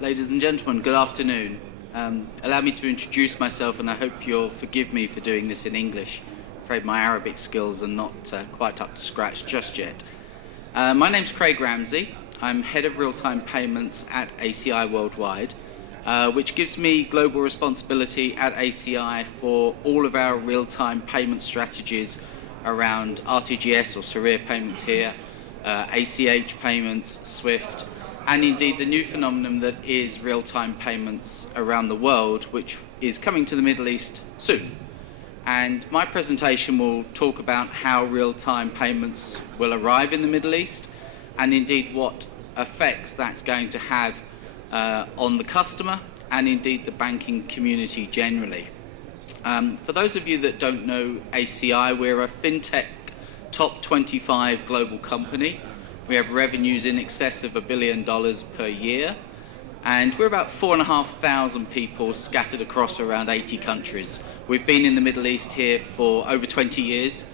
Ladies and gentlemen, good afternoon. Allow me to introduce myself, and I hope you'll forgive me for doing this in English. I'm afraid my Arabic skills are not quite up to scratch just yet. My name's Craig Ramsey. I'm Head of Real-Time Payments at ACI Worldwide, which gives me global responsibility at ACI for all of our real-time payment strategies around RTGS or Surreal payments here, ACH payments, SWIFT, and indeed the new phenomenon that is real-time payments around the world, which is coming to the Middle East soon. And my presentation will talk about how real-time payments will arrive in the Middle East, and indeed what effects that's going to have on the customer and indeed the banking community generally. For those of you that don't know ACI, we're a fintech top 25 global company. We have revenues in excess of $1 billion per year, and we're about 4,500 people scattered across around 80 countries. We've been in the Middle East here for over 20 years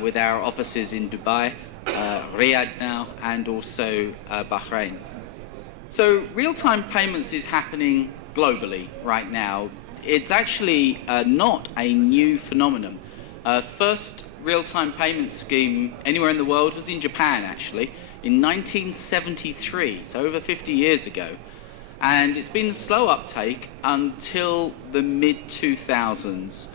with our offices in Dubai, Riyadh now, and also Bahrain. So real-time payments is happening globally right now. It's actually not a new phenomenon. First real-time payment scheme anywhere in the world was in Japan, actually, in 1973, so over 50 years ago. And it's been a slow uptake until the mid-2000s,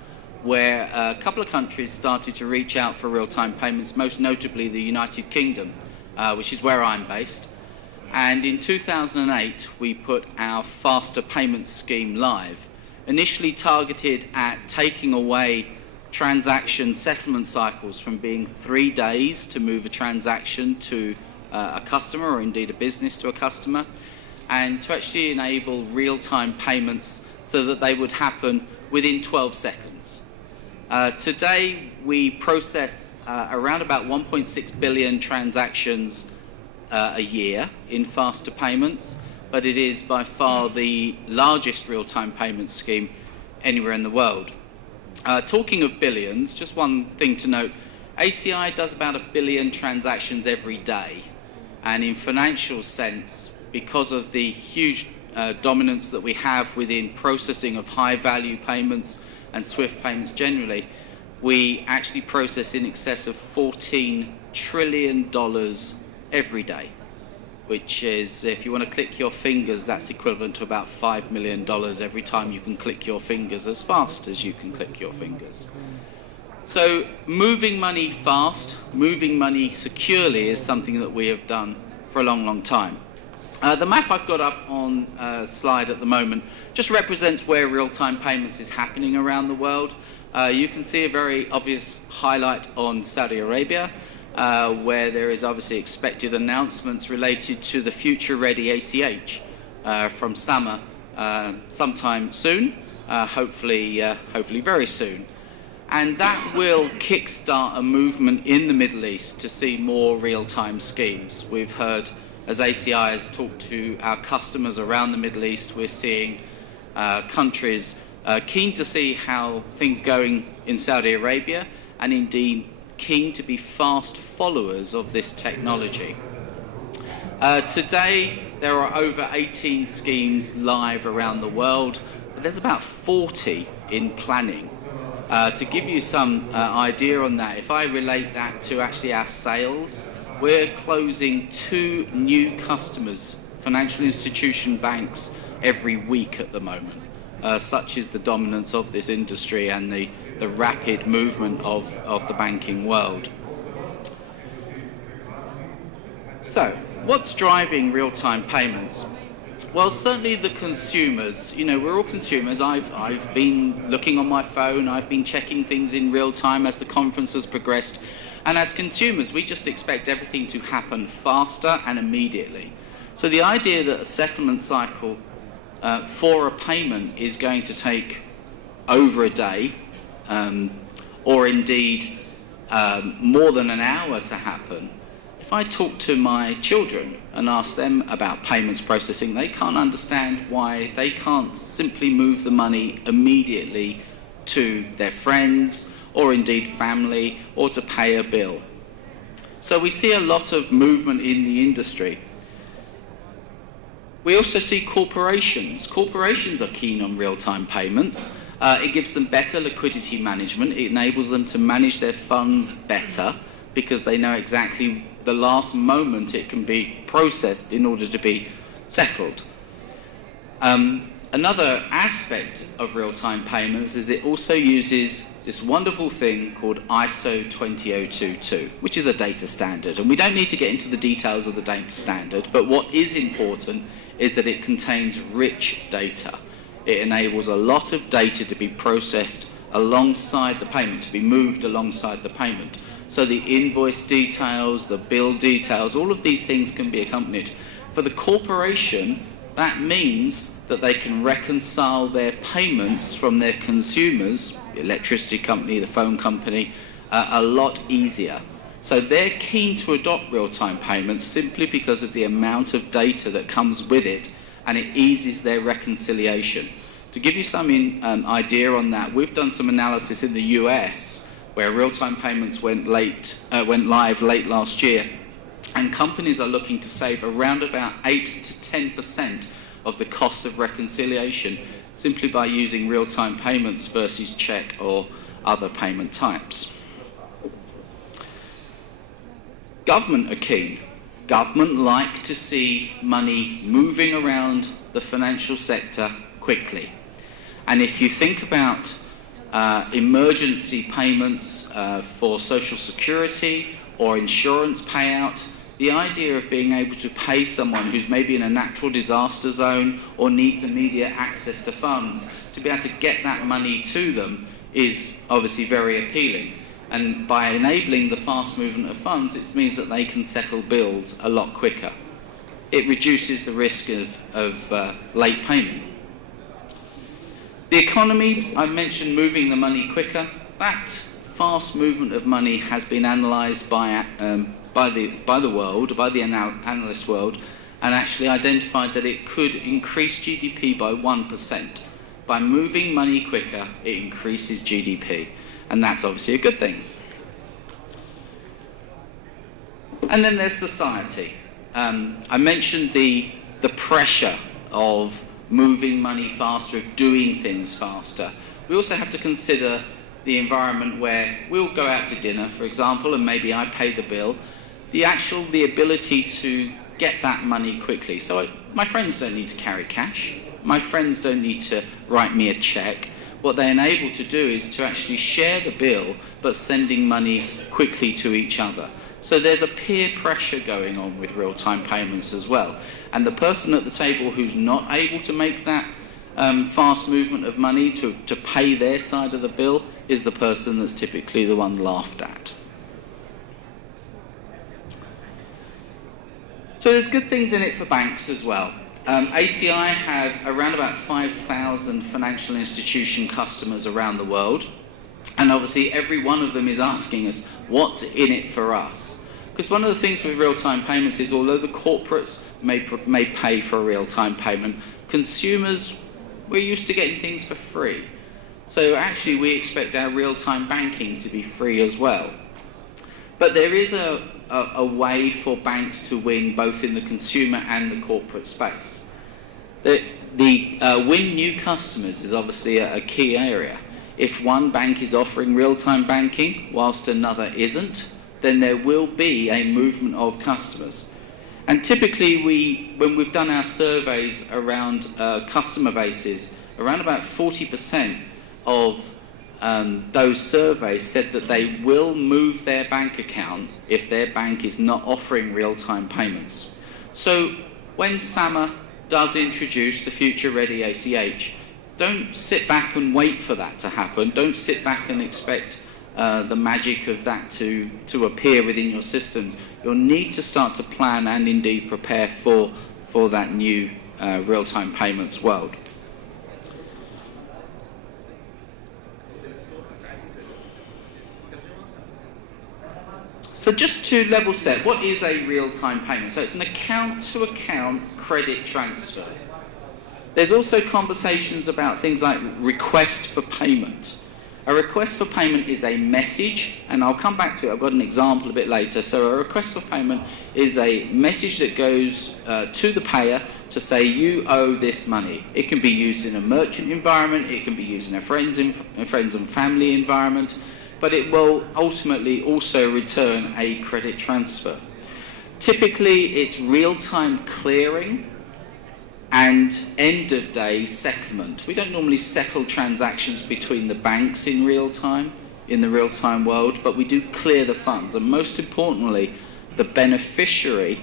where a couple of countries started to reach out for real-time payments, most notably the United Kingdom, which is where I'm based. And in 2008, we put our faster payment scheme live, initially targeted at taking away transaction settlement cycles from being 3 days to move a transaction to a customer, or indeed a business to a customer, and to actually enable real-time payments so that they would happen within 12 seconds. Today, we process around about 1.6 billion transactions a year in faster payments, but it is by far the largest real-time payment scheme anywhere in the world. Talking of billions, just one thing to note, ACI does about 1 billion transactions every day, and in financial sense, because of the huge dominance that we have within processing of high-value payments and SWIFT payments generally, we actually process in excess of $14 trillion every day, which is, if you want to click your fingers, that's equivalent to about $5 million every time you can click your fingers as fast as you can click your fingers. So moving money fast, moving money securely is something that we have done for a long, long time. The map I've got up on a slide at the moment just represents where real-time payments is happening around the world. You can see a very obvious highlight on Saudi Arabia, where there is obviously expected announcements related to the future-ready ACH from SAMA sometime soon, hopefully very soon. And that will kickstart a movement in the Middle East to see more real-time schemes. We've heard, as ACI has talked to our customers around the Middle East, we're seeing countries keen to see how things are going in Saudi Arabia, and indeed keen to be fast followers of this technology. Today, there are over 18 schemes live around the world, but there's about 40 in planning. To give you some idea on that, if I relate that to actually our sales, we're closing 2 new customers, financial institution banks, every week at the moment. Such is the dominance of this industry and the rapid movement of the banking world. So, what's driving real-time payments? Well, certainly the consumers. You know, we're all consumers. I've been looking on my phone, I've been checking things in real time as the conference has progressed. And as consumers, we just expect everything to happen faster and immediately. So the idea that a settlement cycle for a payment is going to take over a day, or indeed more than an hour to happen. If I talk to my children and ask them about payments processing, they can't understand why they can't simply move the money immediately to their friends or indeed family or to pay a bill. So we see a lot of movement in the industry. We also see corporations. Corporations are keen on real-time payments. It gives them better liquidity management. It enables them to manage their funds better because they know exactly the last moment it can be processed in order to be settled. Another aspect of real-time payments is it also uses this wonderful thing called ISO 20022, which is a data standard. And we don't need to get into the details of the data standard, but what is important is that it contains rich data. It enables a lot of data to be processed alongside the payment, to be moved alongside the payment. So the invoice details, the bill details, all of these things can be accompanied. For the corporation, that means that they can reconcile their payments from their consumers, the electricity company, the phone company, a lot easier. So they're keen to adopt real-time payments simply because of the amount of data that comes with it, and it eases their reconciliation. To give you some idea on that, we've done some analysis in the US where real-time payments went live late last year, and companies are looking to save around about 8 to 10% of the cost of reconciliation simply by using real-time payments versus check or other payment types. Government are keen. Government like to see money moving around the financial sector quickly. And if you think about emergency payments for Social Security or insurance payout, the idea of being able to pay someone who's maybe in a natural disaster zone or needs immediate access to funds, to be able to get that money to them is obviously very appealing. And by enabling the fast movement of funds, it means that they can settle bills a lot quicker. It reduces the risk of late payment. The economy, I mentioned moving the money quicker. That fast movement of money has been analysed by the world, by the analyst world, and actually identified that it could increase GDP by 1%. By moving money quicker, it increases GDP, and that's obviously a good thing. And then there's society. I mentioned the pressure of moving money faster, of doing things faster. We also have to consider the environment where we'll go out to dinner, for example, and maybe I pay the bill. The ability to get that money quickly. So my friends don't need to carry cash. My friends don't need to write me a check. What they enable to do is to actually share the bill, but sending money quickly to each other. So there's a peer pressure going on with real-time payments as well. And the person at the table who's not able to make that fast movement of money to pay their side of the bill is the person that's typically the one laughed at. So there's good things in it for banks as well. ACI have around about 5,000 financial institution customers around the world. And obviously every one of them is asking us, what's in it for us? Because one of the things with real-time payments is although the corporates may pay for a real-time payment, consumers, we're used to getting things for free. So actually we expect our real-time banking to be free as well. But there is a way for banks to win both in the consumer and the corporate space. The win new customers is obviously a key area. If one bank is offering real-time banking whilst another isn't, then there will be a movement of customers. And typically when we've done our surveys around customer bases, around about 40% of those surveys said that they will move their bank account if their bank is not offering real-time payments. So when SAMA does introduce the Future Ready ACH, don't sit back and wait for that to happen. Don't sit back and expect the magic of that to appear within your systems. You'll need to start to plan and indeed prepare for that new real-time payments world. So just to level set, what is a real-time payment? So it's an account-to-account credit transfer. There's also conversations about things like request for payment. A request for payment is a message, and I'll come back to it. I've got an example a bit later. So a request for payment is a message that goes to the payer to say you owe this money. It can be used in a merchant environment, it can be used in a friends and family environment, but it will ultimately also return a credit transfer. Typically, it's real-time clearing and end-of-day settlement. We don't normally settle transactions between the banks in real time, in the real-time world, but we do clear the funds. And most importantly, the beneficiary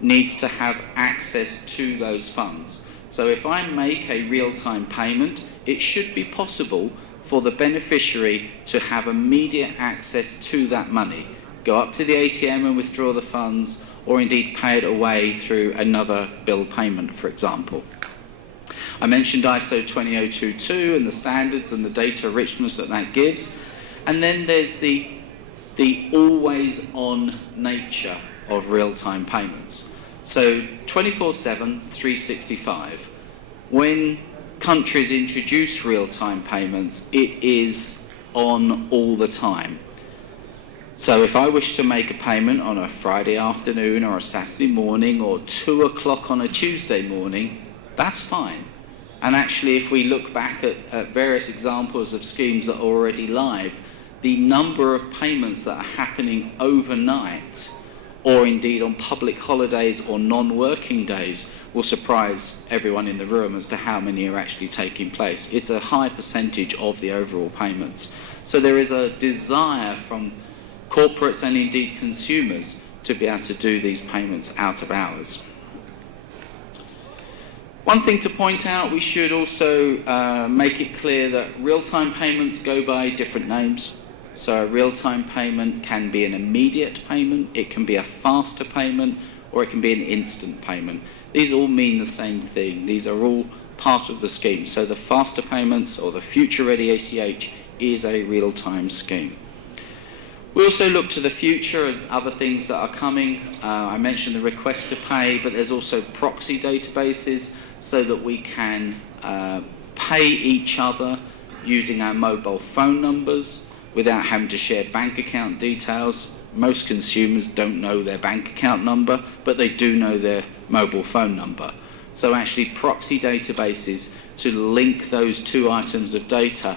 needs to have access to those funds. So if I make a real-time payment, it should be possible for the beneficiary to have immediate access to that money. Go up to the ATM and withdraw the funds, or indeed pay it away through another bill payment, for example. I mentioned ISO 20022 and the standards and the data richness that gives. And then there's the always-on nature of real-time payments. So 24/7, 365. When countries introduce real-time payments, it is on all the time. So if I wish to make a payment on a Friday afternoon or a Saturday morning or 2 o'clock on a Tuesday morning, that's fine. And actually, if we look back at various examples of schemes that are already live, the number of payments that are happening overnight, or indeed on public holidays or non-working days, will surprise everyone in the room as to how many are actually taking place. It's a high percentage of the overall payments. So there is a desire from corporates and indeed consumers to be able to do these payments out of hours. One thing to point out, we should also make it clear that real-time payments go by different names. So a real-time payment can be an immediate payment, it can be a faster payment, or it can be an instant payment. These all mean the same thing. These are all part of the scheme. So the faster payments or the future-ready ACH is a real-time scheme. We also look to the future and other things that are coming. I mentioned the request to pay, but there's also proxy databases so that we can pay each other using our mobile phone numbers without having to share bank account details. Most consumers don't know their bank account number, but they do know their mobile phone number. So actually proxy databases to link those two items of data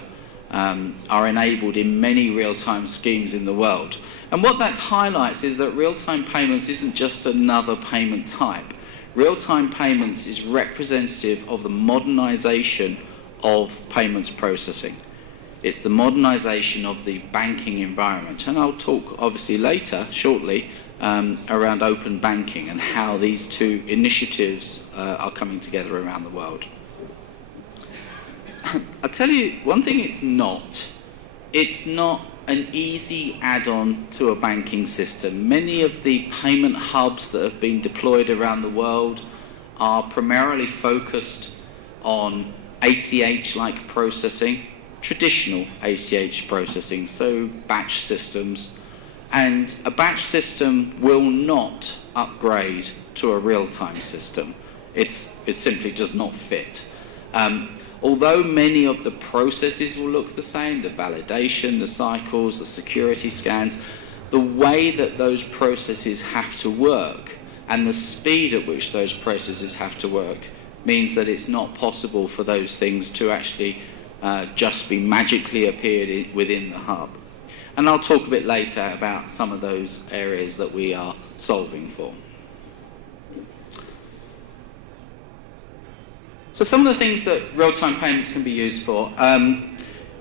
are enabled in many real-time schemes in the world. And what that highlights is that real-time payments isn't just another payment type. Real-time payments is representative of the modernization of payments processing. It's the modernization of the banking environment. And I'll talk obviously later, shortly, around open banking and how these two initiatives are coming together around the world. I'll tell you one thing it's not. It's not an easy add-on to a banking system. Many of the payment hubs that have been deployed around the world are primarily focused on ACH-like processing, traditional ACH processing, so batch systems. And a batch system will not upgrade to a real-time system. It simply does not fit. Although many of the processes will look the same, the validation, the cycles, the security scans, the way that those processes have to work and the speed at which those processes have to work means that it's not possible for those things to actually just be magically appeared within the hub. And I'll talk a bit later about some of those areas that we are solving for. So some of the things that real-time payments can be used for,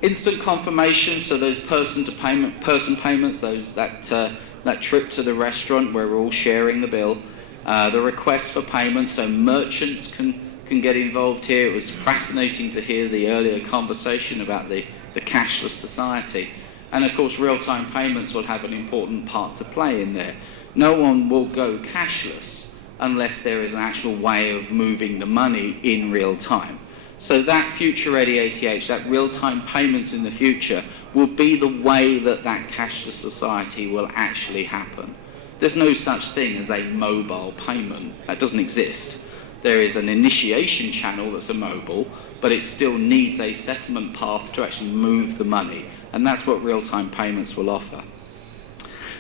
instant confirmation, so those person payments, that trip to the restaurant where we're all sharing the bill, the request for payment, so merchants can get involved here. It was fascinating to hear the earlier conversation about the cashless society. And of course, real-time payments will have an important part to play in there. No one will go cashless unless there is an actual way of moving the money in real time. So that future-ready ACH, that real-time payments in the future, will be the way that cashless society will actually happen. There's no such thing as a mobile payment. That doesn't exist. There is an initiation channel that's a mobile, but it still needs a settlement path to actually move the money, and that's what real-time payments will offer.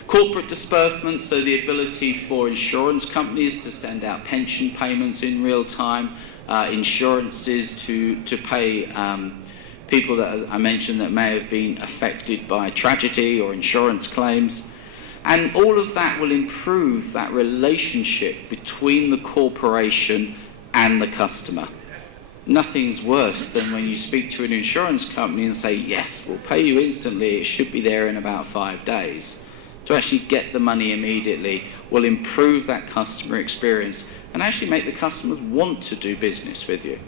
Corporate disbursements, so the ability for insurance companies to send out pension payments in real time, insurances to pay people that I mentioned that may have been affected by tragedy or insurance claims. And all of that will improve that relationship between the corporation and the customer. Nothing's worse than when you speak to an insurance company and say, yes, we'll pay you instantly, it should be there in about 5 days. To actually get the money immediately will improve that customer experience and actually make the customers want to do business with you.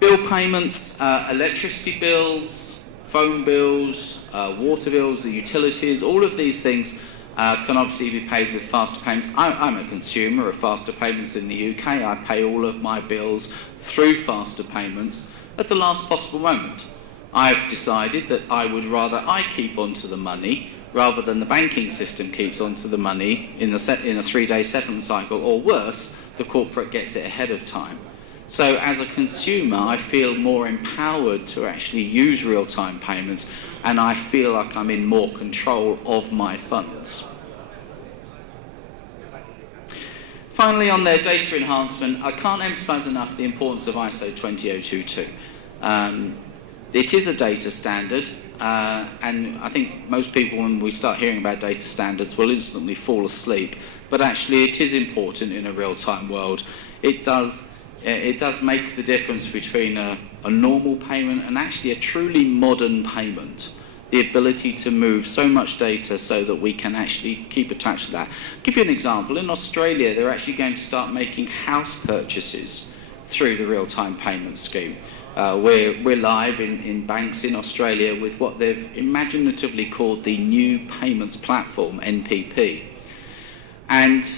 Bill payments, electricity bills, phone bills, water bills, the utilities, all of these things can obviously be paid with faster payments. I'm a consumer of faster payments in the UK. I pay all of my bills through faster payments at the last possible moment. I've decided that I would rather keep onto the money rather than the banking system keeps onto the money in a 3-day settlement cycle, or worse, the corporate gets it ahead of time. So as a consumer, I feel more empowered to actually use real-time payments, and I feel like I'm in more control of my funds. Finally, on their data enhancement, I can't emphasize enough the importance of ISO 20022. It is a data standard, and I think most people, when we start hearing about data standards, will instantly fall asleep. But actually, it is important in a real-time world. It does make the difference between a normal payment and actually a truly modern payment. The ability to move so much data so that we can actually keep attached to that. I'll give you an example. In Australia, they're actually going to start making house purchases through the real-time payment scheme. We're live in banks in Australia with what they've imaginatively called the New Payments Platform, NPP. And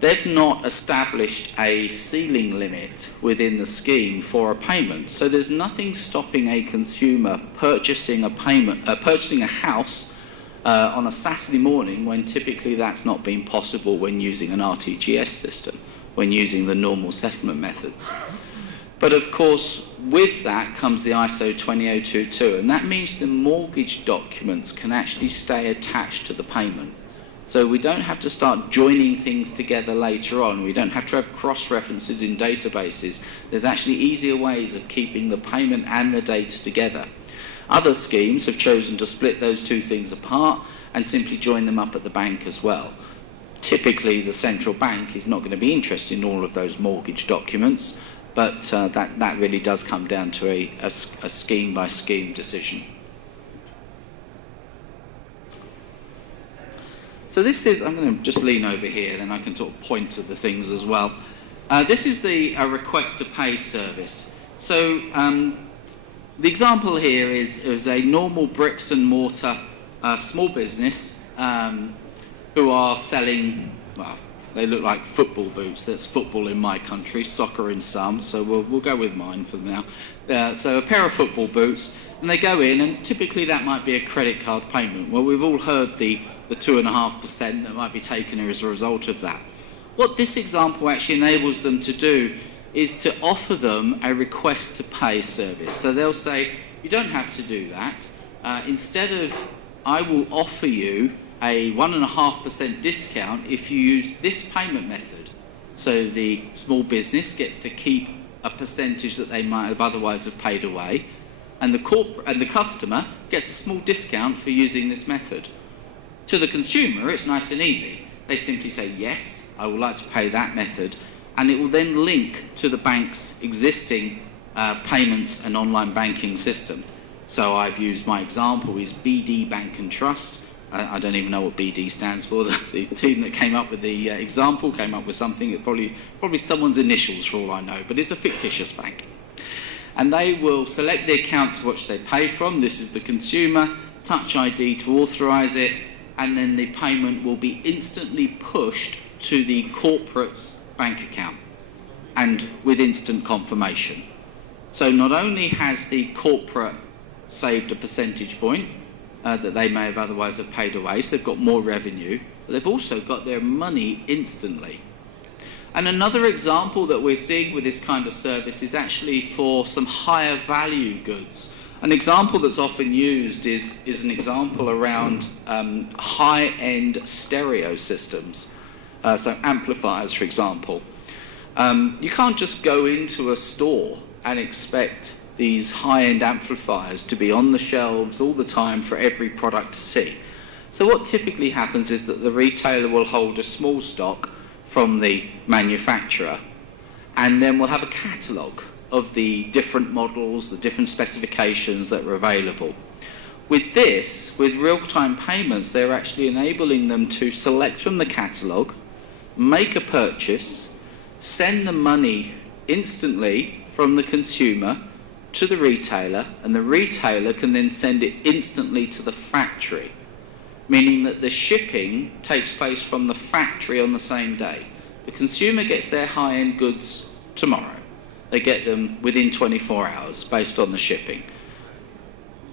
they've not established a ceiling limit within the scheme for a payment. So there's nothing stopping a consumer purchasing a house on a Saturday morning, when typically that's not been possible when using an RTGS system, when using the normal settlement methods. But of course, with that comes the ISO 20022, and that means the mortgage documents can actually stay attached to the payment. So we don't have to start joining things together later on. We don't have to have cross-references in databases. There's actually easier ways of keeping the payment and the data together. Other schemes have chosen to split those two things apart and simply join them up at the bank as well. Typically, the central bank is not going to be interested in all of those mortgage documents, but that really does come down to a scheme-by-scheme decision. So this is, I'm going to just lean over here, then I can sort of point to the things as well. This is the request to pay service. So the example here is a normal bricks and mortar small business who are selling, well, they look like football boots. That's football in my country, soccer in some, so we'll go with mine for now. So a pair of football boots, and they go in, and typically that might be a credit card payment. Well, we've all heard the 2.5% that might be taken as a result of that. What this example actually enables them to do is to offer them a request to pay service. So they'll say, you don't have to do that. Instead of, I will offer you a 1.5% discount if you use this payment method. So the small business gets to keep a percentage that they might have otherwise have paid away, and the customer gets a small discount for using this method. To the consumer, it's nice and easy. They simply say, yes, I would like to pay that method, and it will then link to the bank's existing payments and online banking system. So I've used, my example is BD Bank and Trust. I don't even know what BD stands for. The team that came up with the example came up with something that probably someone's initials for all I know, but it's a fictitious bank. And they will select the account to which they pay from. This is the consumer, Touch ID to authorise it, and then the payment will be instantly pushed to the corporate's bank account, and with instant confirmation. So not only has the corporate saved a percentage point that they may have otherwise have paid away, so they've got more revenue, but they've also got their money instantly. And another example that we're seeing with this kind of service is actually for some higher value goods. An example that's often used is an example around high-end stereo systems, so amplifiers, for example. You can't just go into a store and expect these high-end amplifiers to be on the shelves all the time for every product to see. So what typically happens is that the retailer will hold a small stock from the manufacturer, and then we'll have a catalogue of the different models, the different specifications that are available. With this, with real-time payments, they're actually enabling them to select from the catalogue, make a purchase, send the money instantly from the consumer to the retailer, and the retailer can then send it instantly to the factory, meaning that the shipping takes place from the factory on the same day. The consumer gets their high-end goods tomorrow. They get them within 24 hours based on the shipping.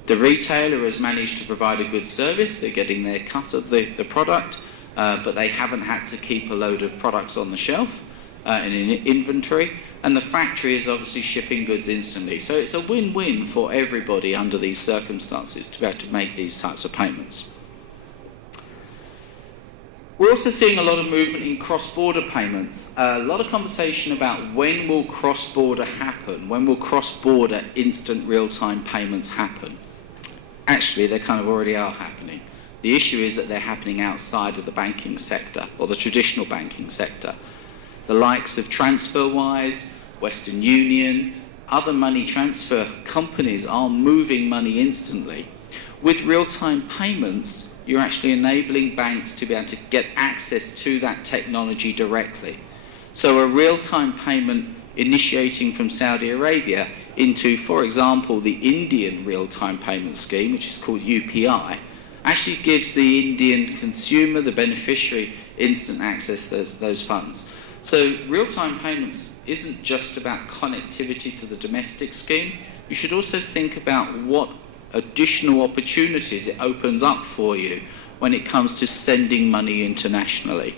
The retailer has managed to provide a good service. They're getting their cut of the product, but they haven't had to keep a load of products on the shelf and in inventory. And the factory is obviously shipping goods instantly. So it's a win-win for everybody under these circumstances to be able to make these types of payments. We're also seeing a lot of movement in cross-border payments. A lot of conversation about when will cross-border happen, when will cross-border instant real-time payments happen. Actually, they kind of already are happening. The issue is that they're happening outside of the banking sector, or the traditional banking sector. The likes of TransferWise, Western Union, other money transfer companies are moving money instantly. With real-time payments, you're actually enabling banks to be able to get access to that technology directly. So a real-time payment initiating from Saudi Arabia into, for example, the Indian real-time payment scheme, which is called UPI, actually gives the Indian consumer, the beneficiary, instant access to those funds. So real-time payments isn't just about connectivity to the domestic scheme. You should also think about what additional opportunities it opens up for you when it comes to sending money internationally,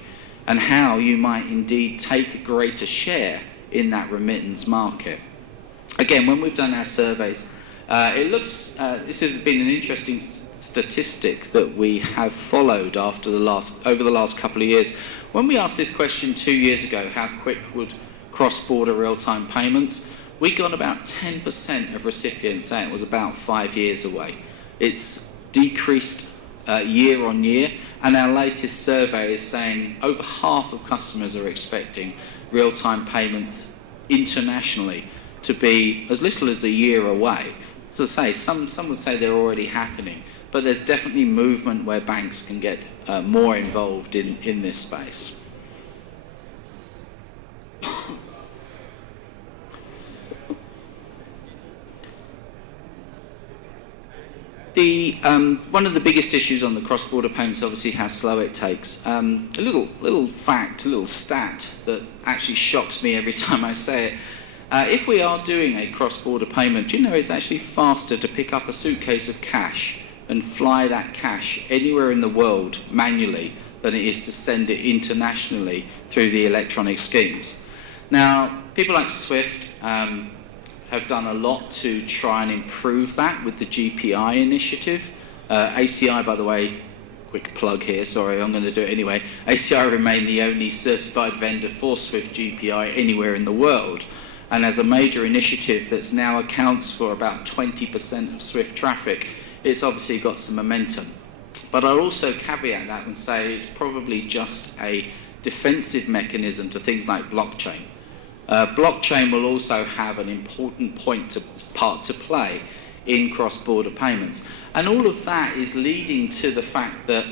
and how you might indeed take a greater share in that remittance market. Again, when we've done our surveys, it looks, this has been an interesting statistic that we have followed over the last couple of years. When we asked this question 2 years ago, how quick would cross-border real-time payments, we got about 10% of recipients saying it was about 5 years away. It's decreased year on year, and our latest survey is saying over half of customers are expecting real-time payments internationally to be as little as a year away. As I say, some would say they're already happening, but there's definitely movement where banks can get more involved in this space. One of the biggest issues on the cross-border payments, obviously, how slow it takes. A little fact, a little stat that actually shocks me every time I say it. If we are doing a cross-border payment, do you know it's actually faster to pick up a suitcase of cash and fly that cash anywhere in the world manually than it is to send it internationally through the electronic schemes. Now, people like SWIFT have done a lot to try and improve that with the GPI initiative. ACI, by the way, quick plug here, sorry, I'm going to do it anyway. ACI remain the only certified vendor for SWIFT GPI anywhere in the world. And as a major initiative that now accounts for about 20% of SWIFT traffic, it's obviously got some momentum. But I'll also caveat that and say it's probably just a defensive mechanism to things like blockchain. Blockchain will also have an important part to play in cross-border payments. And all of that is leading to the fact that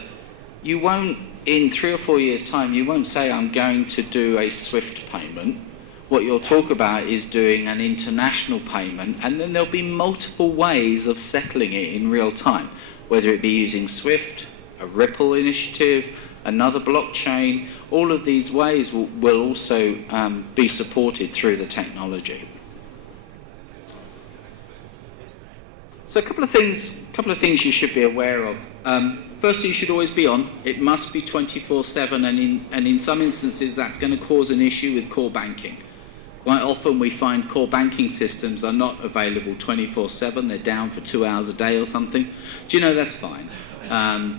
you won't, in 3 or 4 years' time, you won't say, I'm going to do a SWIFT payment. What you'll talk about is doing an international payment, and then there'll be multiple ways of settling it in real time, whether it be using SWIFT, a Ripple initiative, another blockchain. All of these ways will also be supported through the technology. So a couple of things you should be aware of. Firstly, you should always be on. It must be 24/7, and in some instances that's going to cause an issue with core banking. Quite often we find core banking systems are not available 24/7. They're down for 2 hours a day or something. Do you know that's fine?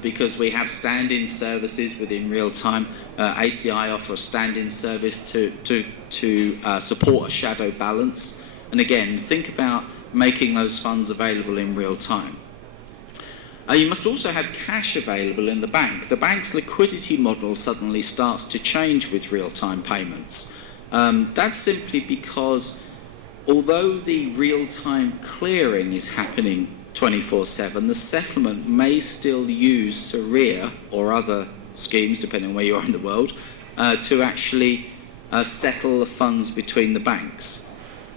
Because we have stand-in services within real time. ACI offer a stand-in service to support a shadow balance. And again, think about making those funds available in real time. You must also have cash available in the bank. The bank's liquidity model suddenly starts to change with real-time payments. That's simply because although the real-time clearing is happening 24/7, the settlement may still use Sharia or other schemes, depending on where you are in the world, to actually settle the funds between the banks.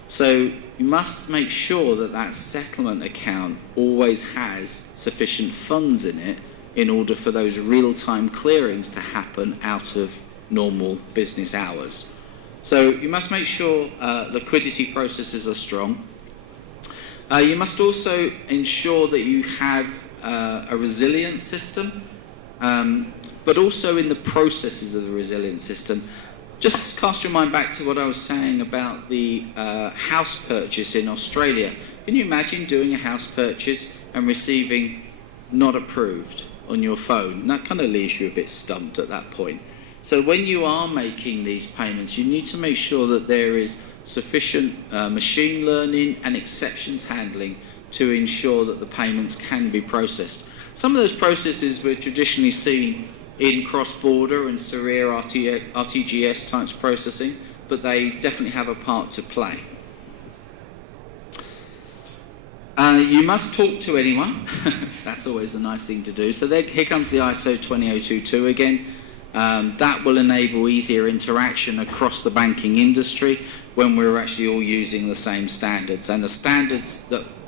So you must make sure that that settlement account always has sufficient funds in it in order for those real-time clearings to happen out of normal business hours. So you must make sure liquidity processes are strong. You must also ensure that you have a resilient system, but also in the processes of the resilient system. Just cast your mind back to what I was saying about the house purchase in Australia. Can you imagine doing a house purchase and receiving not approved on your phone? That kind of leaves you a bit stumped at that point. So when you are making these payments, you need to make sure that there is sufficient machine learning and exceptions handling to ensure that the payments can be processed. Some of those processes were traditionally seen in cross-border and Sharia RTGS types processing, but they definitely have a part to play. You must talk to anyone. That's always a nice thing to do. So here comes the ISO 20022 again. That will enable easier interaction across the banking industry when we're actually all using the same standards, and the standards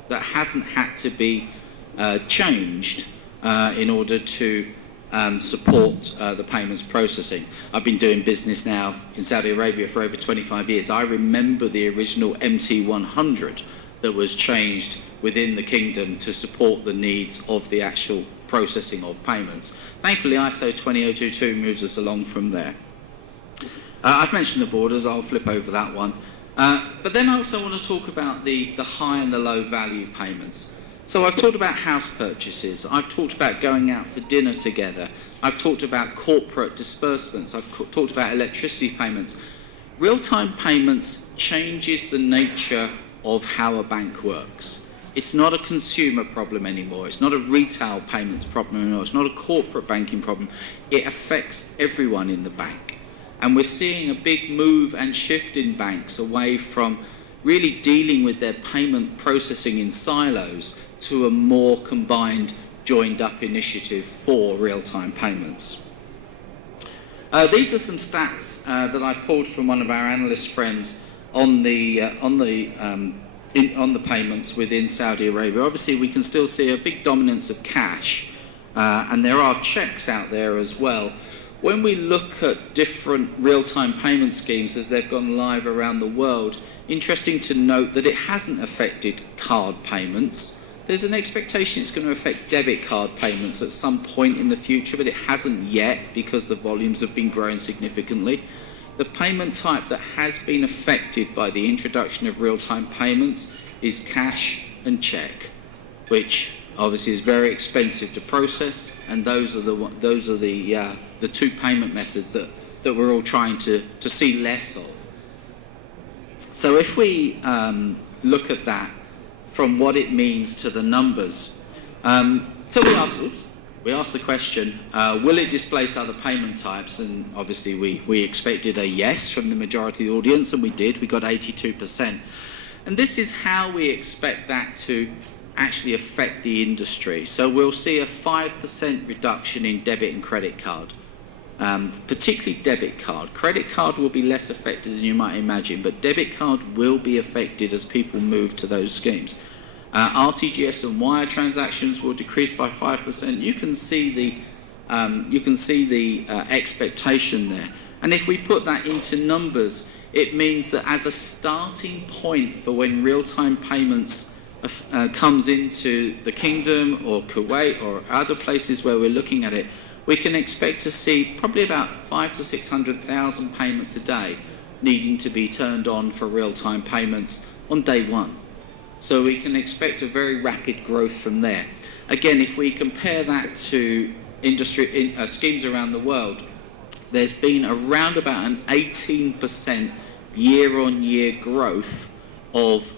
that hasn't had to be changed in order to support the payments processing. I've been doing business now in Saudi Arabia for over 25 years. I remember the original MT100 that was changed within the kingdom to support the needs of the actual processing of payments. Thankfully, ISO 20022 moves us along from there. I've mentioned the borders, I'll flip over that one. But then I also want to talk about the high and the low value payments. So I've talked about house purchases, I've talked about going out for dinner together, I've talked about corporate disbursements, I've talked about electricity payments. Real-time payments changes the nature of how a bank works. It's not a consumer problem anymore, it's not a retail payments problem anymore, it's not a corporate banking problem. It affects everyone in the bank. And we're seeing a big move and shift in banks away from really dealing with their payment processing in silos to a more combined, joined-up initiative for real-time payments. These are some stats that I pulled from one of our analyst friends on the payments within Saudi Arabia. Obviously, we can still see a big dominance of cash, and there are checks out there as well. When we look at different real-time payment schemes as they've gone live around the world, interesting to note that it hasn't affected card payments. There's an expectation it's going to affect debit card payments at some point in the future, but it hasn't yet because the volumes have been growing significantly. The payment type that has been affected by the introduction of real-time payments is cash and cheque, which obviously is very expensive to process, and those are the two payment methods that we're all trying to see less of. So if we look at that from what it means to the numbers, so we asked the question, will it displace other payment types? And obviously we expected a yes from the majority of the audience, and we did. We got 82%. And this is how we expect that to actually affect the industry. So we'll see a 5% reduction in debit and credit card, particularly debit card. Credit card will be less affected than you might imagine, but debit card will be affected as people move to those schemes. RTGS and wire transactions will decrease by 5%. You can see the expectation there. And if we put that into numbers, it means that as a starting point for when real-time payments comes into the Kingdom or Kuwait or other places where we're looking at it, we can expect to see probably about 500,000 to 600,000 payments a day needing to be turned on for real-time payments on day one. So we can expect a very rapid growth from there. Again, if we compare that to industry schemes around the world, there's been around about an 18% year-on-year growth of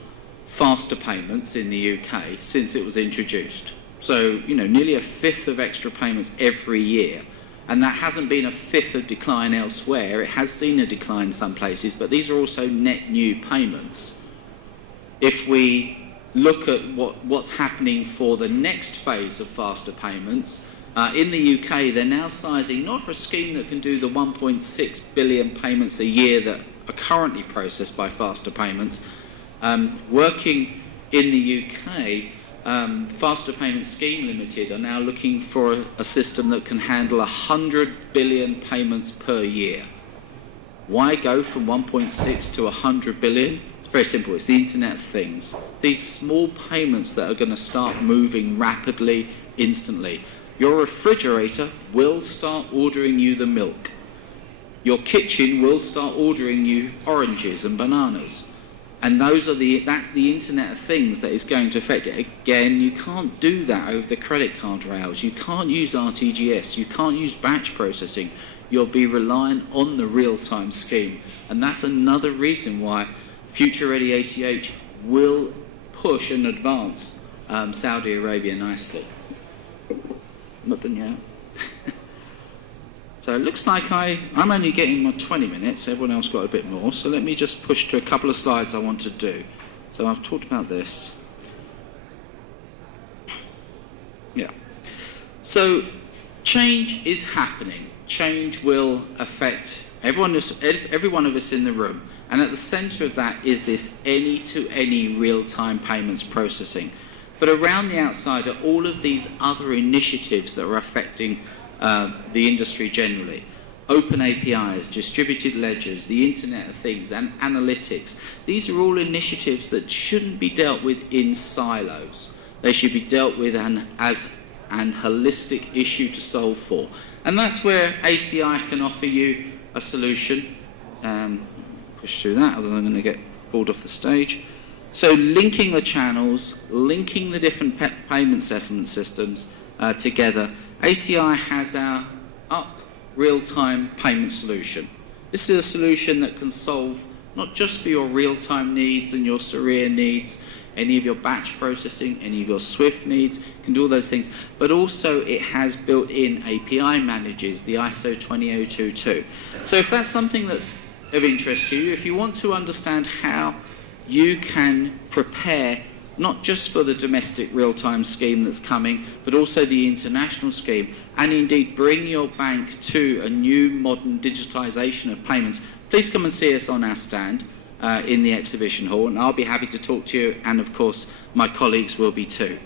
faster payments in the UK since it was introduced. So, nearly a fifth of extra payments every year. And that hasn't been a fifth of decline elsewhere. It has seen a decline in some places, but these are also net new payments. If we look at what's happening for the next phase of faster payments, in the UK, they're now sizing, not for a scheme that can do the 1.6 billion payments a year that are currently processed by faster payments. Working in the UK, Faster Payment Scheme Limited are now looking for a system that can handle 100 billion payments per year. Why go from 1.6 to 100 billion? It's very simple. It's the Internet of Things. These small payments that are going to start moving rapidly, instantly. Your refrigerator will start ordering you the milk. Your kitchen will start ordering you oranges and bananas. And that's the Internet of Things that is going to affect it. Again, you can't do that over the credit card rails. You can't use RTGS. You can't use batch processing. You'll be reliant on the real-time scheme. And that's another reason why Future Ready ACH will push and advance Saudi Arabia nicely. Not done yet. So it looks like I'm only getting my 20 minutes, everyone else got a bit more, so let me just push to a couple of slides I want to do. So I've talked about this. Yeah. So change is happening. Change will affect every one of us in the room. And at the centre of that is this any-to-any real-time payments processing. But around the outside are all of these other initiatives that are affecting the industry generally. Open APIs, distributed ledgers, the Internet of Things, and analytics. These are all initiatives that shouldn't be dealt with in silos. They should be dealt with as an holistic issue to solve for. And that's where ACI can offer you a solution. Push through that, otherwise I'm going to get pulled off the stage. So linking the channels, linking the different payment settlement systems together, ACI has our up real-time payment solution. This is a solution that can solve not just for your real-time needs and your Surreal needs, any of your batch processing, any of your Swift needs, can do all those things, but also it has built-in API managers, the ISO 20022. So if that's something that's of interest to you, if you want to understand how you can prepare not just for the domestic real-time scheme that's coming, but also the international scheme, and indeed bring your bank to a new modern digitalisation of payments, please come and see us on our stand in the exhibition hall, and I'll be happy to talk to you, and of course my colleagues will be too.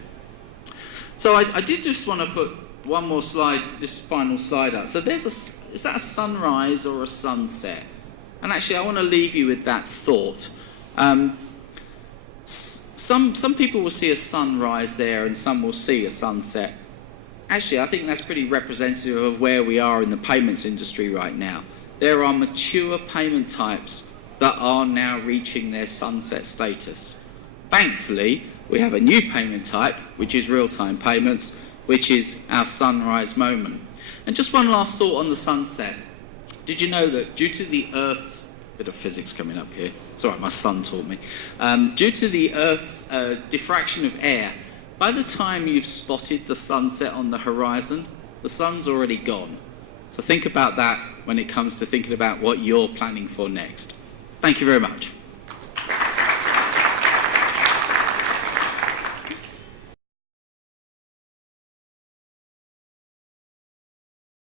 So I did just want to put one more slide, this final slide up. So is that a sunrise or a sunset? And actually I want to leave you with that thought. Some people will see a sunrise there and some will see a sunset. Actually, I think that's pretty representative of where we are in the payments industry right now. There are mature payment types that are now reaching their sunset status. Thankfully, we have a new payment type, which is real-time payments, which is our sunrise moment. And just one last thought on the sunset. Did you know that due to the Earth's bit of physics coming up here. It's all right, my son taught me. Due to the Earth's diffraction of air, by the time you've spotted the sunset on the horizon, the sun's already gone. So think about that when it comes to thinking about what you're planning for next. Thank you very much.